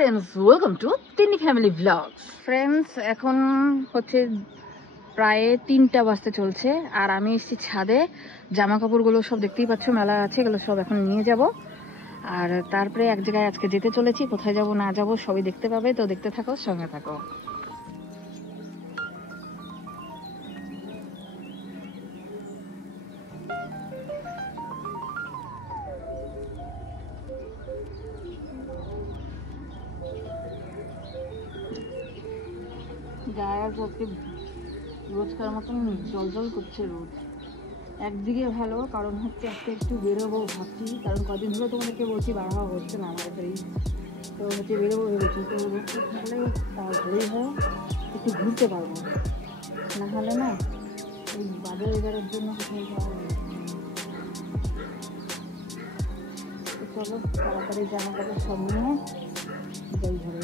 Friends, welcome to Tinni family blogs. Friends, এখন হচ্ছে প্রায় 3টা বাজতে চলছে আর আমি এসেছি ছাদে। জামা কাপড়গুলো সব দেখতেই পাচ্ছ, মেলা আছে, এগুলো সব এখন নিয়ে যাব। আর তারপরে এক জায়গায় আজকে যেতে চলেছি, কোথায় যাব না যাব সবই দেখতে পাবে, তো দেখতে থাকো, সঙ্গে থাকো। গায়ে আজকে রোজকার মতন জল করছে রোদ। একদিকে ভালো, কারণ হচ্ছে আজকে একটু বেরোবো ভাবছি, কারণ কদিন ধরে তোমাদেরকে বলছি বার হওয়া হচ্ছে না আমার বাড়ি, তো হচ্ছে বেরোবো ভেবেছি। তো রোদটা থাকলে ভালোই হয়, একটু ঘুরতে পারবো, না হলে না এই বাজে ওয়েদারের জন্য কোথায় যাওয়া যায়। তো চলো তাড়াতাড়ি জামা কাপড় সব নিয়ে যাই ঘরে।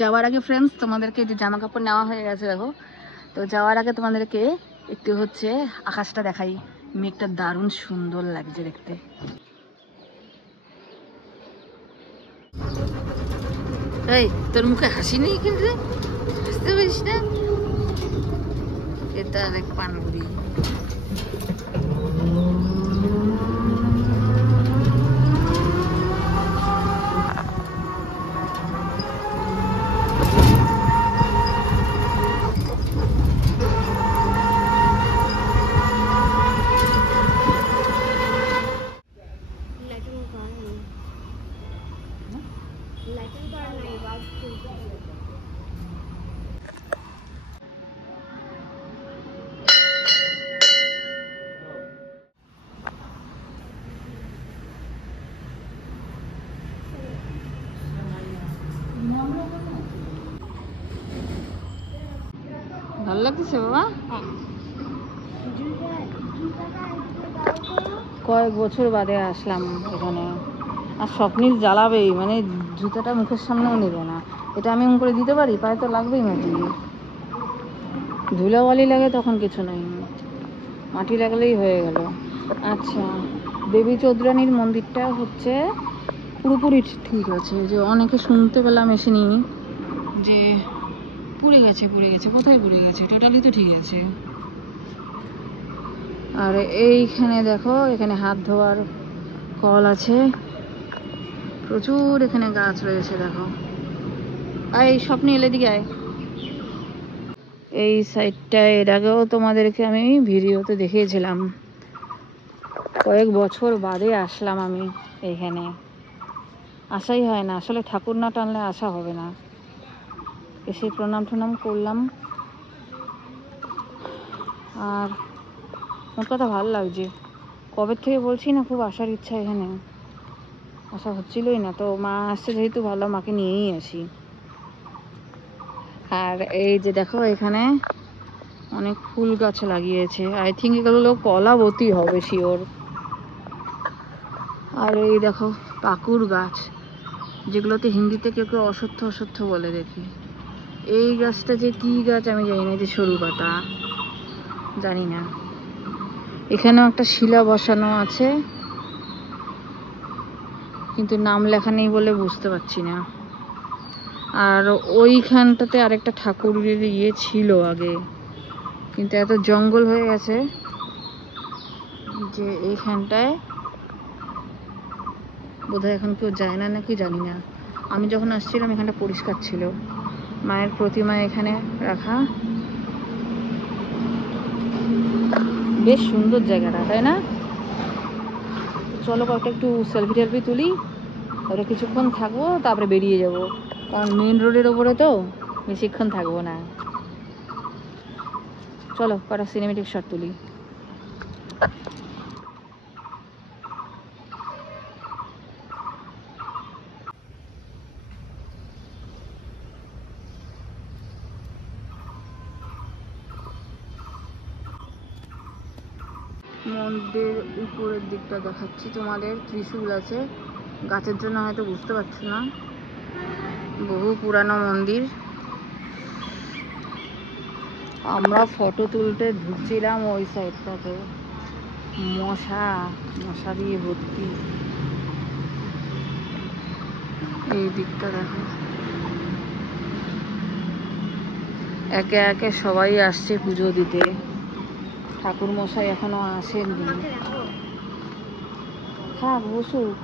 যাওয়ার আগে ফ্রেন্ডস, তোমাদেরকে যে জামা কাপড় নেওয়া হয়ে গেছে দেখো, তো যাওয়ার আগে তোমাদেরকে একটু হচ্ছে আকাশটা দেখাই। মেঘটা দারুণ সুন্দর লাগছে দেখতে। এই তোর মুখে হাসি নেই কিন্তু, হাসতে পারিস না? এটা এক পানগুড়ি। ভালো লাগতেছে বাবা? কয়েক বছর বাদে আসলাম এখানে, আর স্বপ্নিল জ্বালাবেই, মানে জুতাটা মুখের সামনেও নেবে না। এটা আমি করে দিতে পারি, পায়ে তো লাগবেই মাটি। ধুলাবালি লাগে তখন কিছু নাই, মাটি লাগলেই হয়ে গেল। আচ্ছা, দেবী চৌধুরানীর মন্দিরটা হচ্ছে পুরোপুরি ঠিক আছে, যে অনেকে শুনতে পেলাম এসে নিই যে পুড়ে গেছে। কোথায় পুড়ে গেছে? টোটালি তো ঠিক আছে। আর এইখানে দেখো, এখানে হাত ধোয়ার কল আছে, প্রচুর এখানে গাছ রয়েছে দেখো। আর এই স্বপ্নে এলে দিকে আয়। এই সাইডটা এর আগেও তোমাদেরকে আমি ভিডিওতে দেখিয়েছিলাম। কয়েক বছর বাদে আসলাম আমি এইখানে, আসাই হয় না আসলে, ঠাকুর না টানলে আসা হবে না। এসে প্রণাম টনাম করলাম, আর মোট কথা ভালো লাগছে। কবে থেকে বলছি না, খুব আসার ইচ্ছা, এখানে আসা হচ্ছিলই না। তো মা আসছে যেহেতু, ভালো মাকে নিয়েই আসি। আর এই যে দেখো, এখানে অনেক ফুল গাছ লাগিয়েছে, আই থিঙ্ক এগুলো কলাবতী হবে শিওর। আর এই দেখো পাকুর গাছ, যেগুলোতে হিন্দিতে কেউ কেউ অশ্বত্থ বলে দেখি। এই গাছটা যে কি গাছ আমি জানি না, যে সরু পাতা, জানি না। এখানেও একটা শিলা বসানো আছে, কিন্তু নাম লেখা নেই বলে বুঝতে পারছি না। আর ওইখানটাতে আরেকটা ঠাকুরের ইয়ে ছিল আগে, কিন্তু এত জঙ্গল হয়ে গেছে যে এইখানটায় বোধহয় এখন কেউ যায় না নাকি জানি না। আমি যখন আসছিলাম এখানটা পরিষ্কার ছিল, মায়ের প্রতিমা এখানে রাখা। বেশ সুন্দর জায়গাটা, তাই না? চলো কয়েকটা একটু সেলফি টেলফি তুলি, তারপরে কিছুক্ষণ থাকবো, তারপরে বেরিয়ে যাব, কারণ মেন রোডের ওপরে তো বেশিক্ষণ থাকবো না। চলো কটা সিনেমেটিক শট তুলি। মন্দিরের উপরের দিকটা দেখাচ্ছি তোমাদের। ত্রিশূল আছে, গাছের জন্য হয়তো বুঝতে পারছো না। বহু পুরানো মন্দির। আমরা ফটো তুলতে ঢুকছিলাম ওই সাইডটাতে, মশা দিয়ে ভর্তি। এই দিকটা দেখো, একে একে সবাই আসছে পুজো দিতে। ঠাকুর মশাই এখনো আসেননি। থাক, বসুক।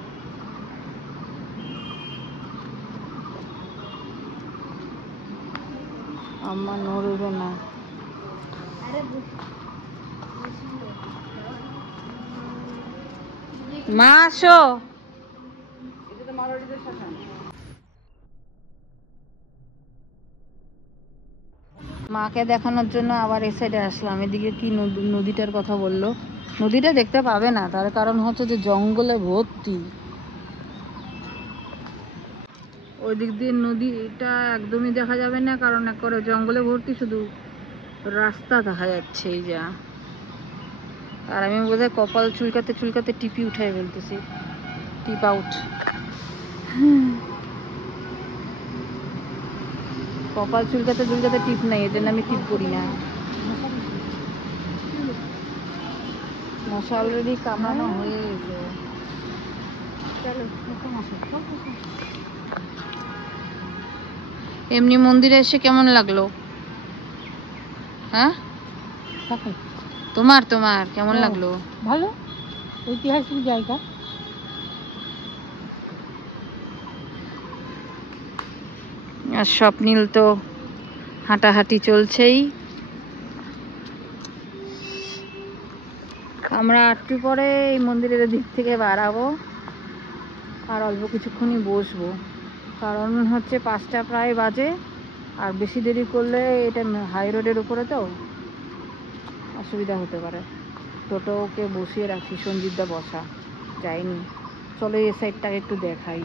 আমার নড়বে না। মা আসো। মাকে দেখানোর জন্য আবার এই সাইডে আসলাম। এদিকে কি নদীটার কথা বললো, নদীটা দেখতে পাবে না, তার কারণ হচ্ছে যে জঙ্গলে ভর্তি। ওই দিক দিয়ে নদীটা একদমই দেখা যাবে না, কারণ একবারে জঙ্গলে ভর্তি, শুধু রাস্তা দেখা যাচ্ছে এই যা। আর আমি বোধহয় কপাল চুলকাতে চুলকাতে টিপি উঠাই ফেলতেছি, টিপ আউট। কপাল চুলকাতে চুলকাতে টিপ নাই, এর জন্য আমি টিপ করি না। মশা অলরেডি কামড়ানো হয়ে গেছে। এমনি মন্দিরে এসে কেমন লাগলো? হ্যাঁ, তোমার কেমন লাগলো? ভালো, ঐতিহাসিক জায়গা। আর স্বপ্নিল তো হাঁটাহাঁটি চলছেই। আমরা একটু পরে এই মন্দিরের দিক থেকে বাড়াবো, আর অল্প কিছুক্ষণই বসবো, কারণ হচ্ছে 5টা প্রায় বাজে। আর বেশি দেরি করলে এটা হাই রোডের উপরে তো অসুবিধা হতে পারে। টোটোকে বসিয়ে রাখি, সঞ্জিতদা বসা যায়নি। চলো এই সাইডটাকে একটু দেখাই।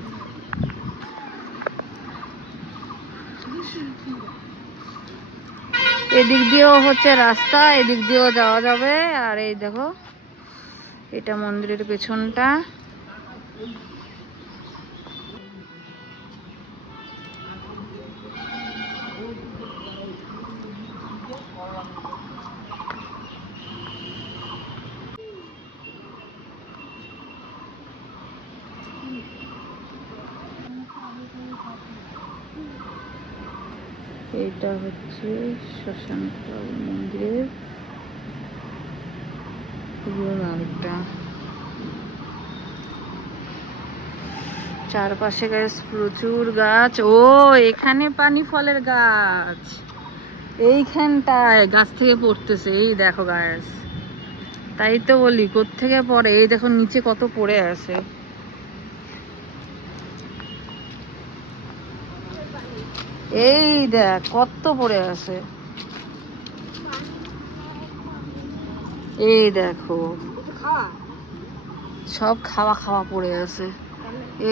এদিক দিয়েও হচ্ছে রাস্তা, এদিক দিয়েও যাওয়া যাবে। আর এই দেখো, এটা মন্দিরের পেছনটা। এটা হচ্ছে শ্মশানকাল মন্দিরের পুরো লাইনটা। চারপাশে গাছ, প্রচুর গাছ। ও, এখানে পানি ফলের গাছ, এইখানটায় গাছ থেকে পড়তেছে। এই দেখো গাছ, তাই তো বলি কোত্থেকে পড়ে। এই দেখো নিচে কত পড়ে আছে। এই দেখ কত পড়ে আছে, এই দেখো সব খাওয়া খাওয়া পড়ে আছে।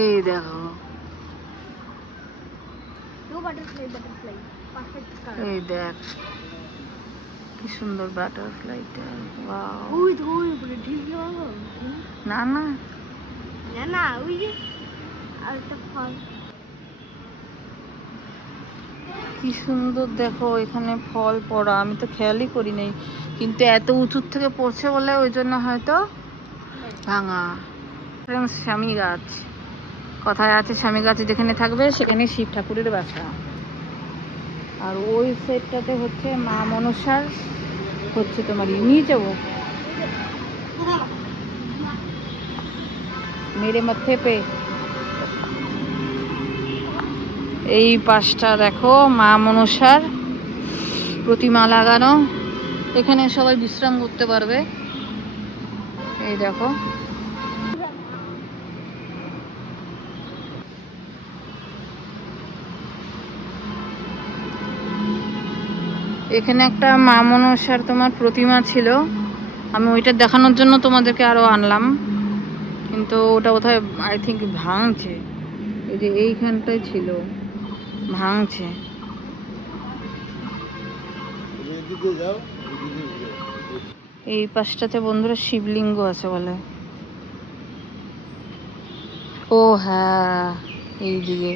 এই দেখো, এই দেখ কি সুন্দর বাটারফ্লাইটা। না না না, ওই যে আরেকটা ফল কি সুন্দর দেখো, এখানে ফল পড়া আমি তো খেয়ালই করি নাই, কিন্তু এত উঁচুর থেকে পড়ছে বলে ওই জন্য হয়তো ভাঙা। স্বামী গাছ, কথায় আছে স্বামী গাছ যেখানে থাকবে সেখানে শিব ঠাকুরের বাসা। আর ওই সাইডটাতে হচ্ছে মা মনসার হচ্ছে তোমার নিয়ে যাবো মেরে মাথে পে। এই পাশটা দেখো মা মনসার প্রতিমা লাগানো, এখানে সবাই বিশ্রাম করতে পারবে। এই দেখো, এখানে একটা মা মনসার তোমার প্রতিমা ছিল, আমি ওইটা দেখানোর জন্য তোমাদেরকে আরো আনলাম, কিন্তু ওটা বোধহয় আই থিঙ্ক ভাঙছে। এই যে এইখানটায় ছিল, ভাঙছে। এই পাশটাতে বন্ধুরা শিবলিঙ্গ আছে বলে। ও হ্যাঁ, এইদিকে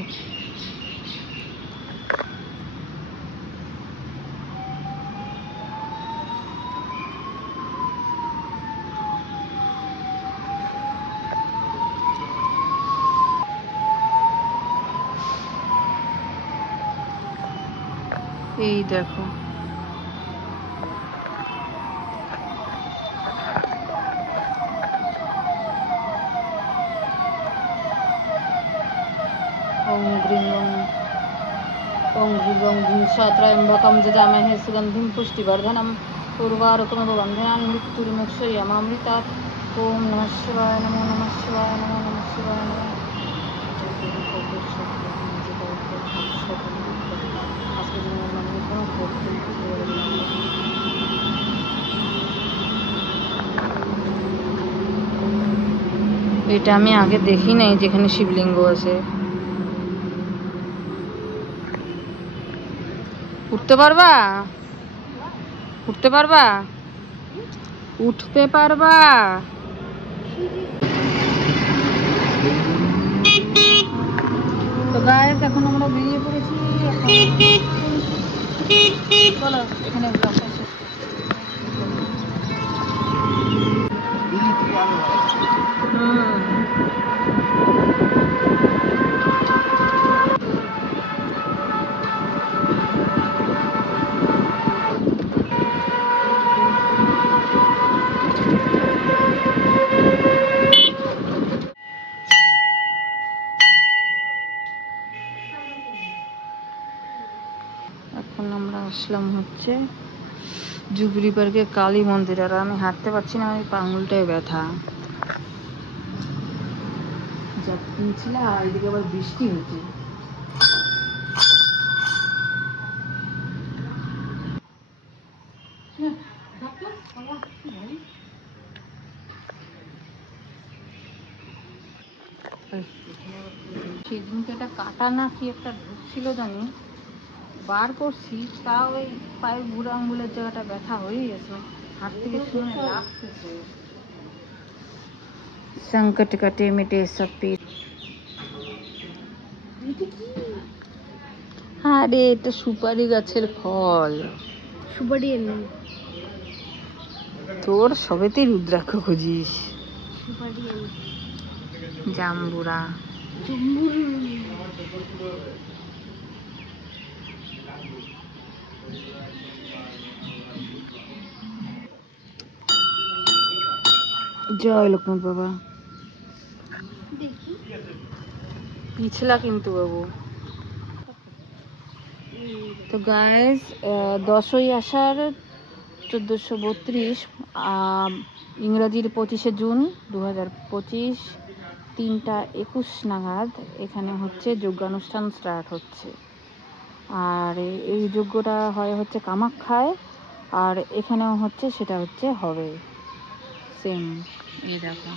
এই দেখো। ओम ग्रीं ओम ग्रीं ध्रुंसात्रयंबकं जजामहे सुगंधिं पुष्टिवर्धनम् उर्वारुकमिव बन्धनान् मृत्युर्मुक्षयमामृतात्। ओम नमः शिवाय, नमो नमः शिवाय, नमो नमः शिवाय, नमः। এটা আমি আগে দেখি নাই যেখানে শিবলিঙ্গ আছে। উঠতে পারবা? উঠতে পারবা? উঠতে পারবা? তো গাইস এখন আমরা বেরিয়ে পড়েছি। চলো এখানে ব্লগটা শেষ করছি। এখন আমরা আসলাম হচ্ছে জুবলি পার্কে কালী মন্দির। আর আমি হাঁটতে পারছি না, ওই আঙুলটায় ব্যথা। যা কিনছিল আর এদিকে আবার বৃষ্টি হচ্ছে। সেদিনকে একটা কাটা না কি একটা ঢুকছিল জানি, বার করছি, তাও ওই পায়ের বুড়ো আঙ্গুলের জায়গাটা ব্যথা হয়ে গেছে। হাঁটতে গেছি মানে লাগতেছে। संकट कटे मिटे सब पीर। আরে এটা সুপারি গাছের ফল। সুপারি এনে তোর সবেতেই রুদ্রাক্ষ খুঁজিস। সুপারি এনে জাম্বুরা। জয় লোকনাথ বাবা। পিছলা কিন্তু বাবু। তো গাইস 10ই আষাঢ় 1432, ইংরাজির 25শে জুন 2025 3টা 21 নাগাদ এখানে হচ্ছে যজ্ঞানুষ্ঠান স্টার্ট হচ্ছে। আর এই যজ্ঞটা হয় হচ্ছে কামাখ্যায়, আর এখানেও হচ্ছে সেটা হচ্ছে হবে সেম। এই দেখো।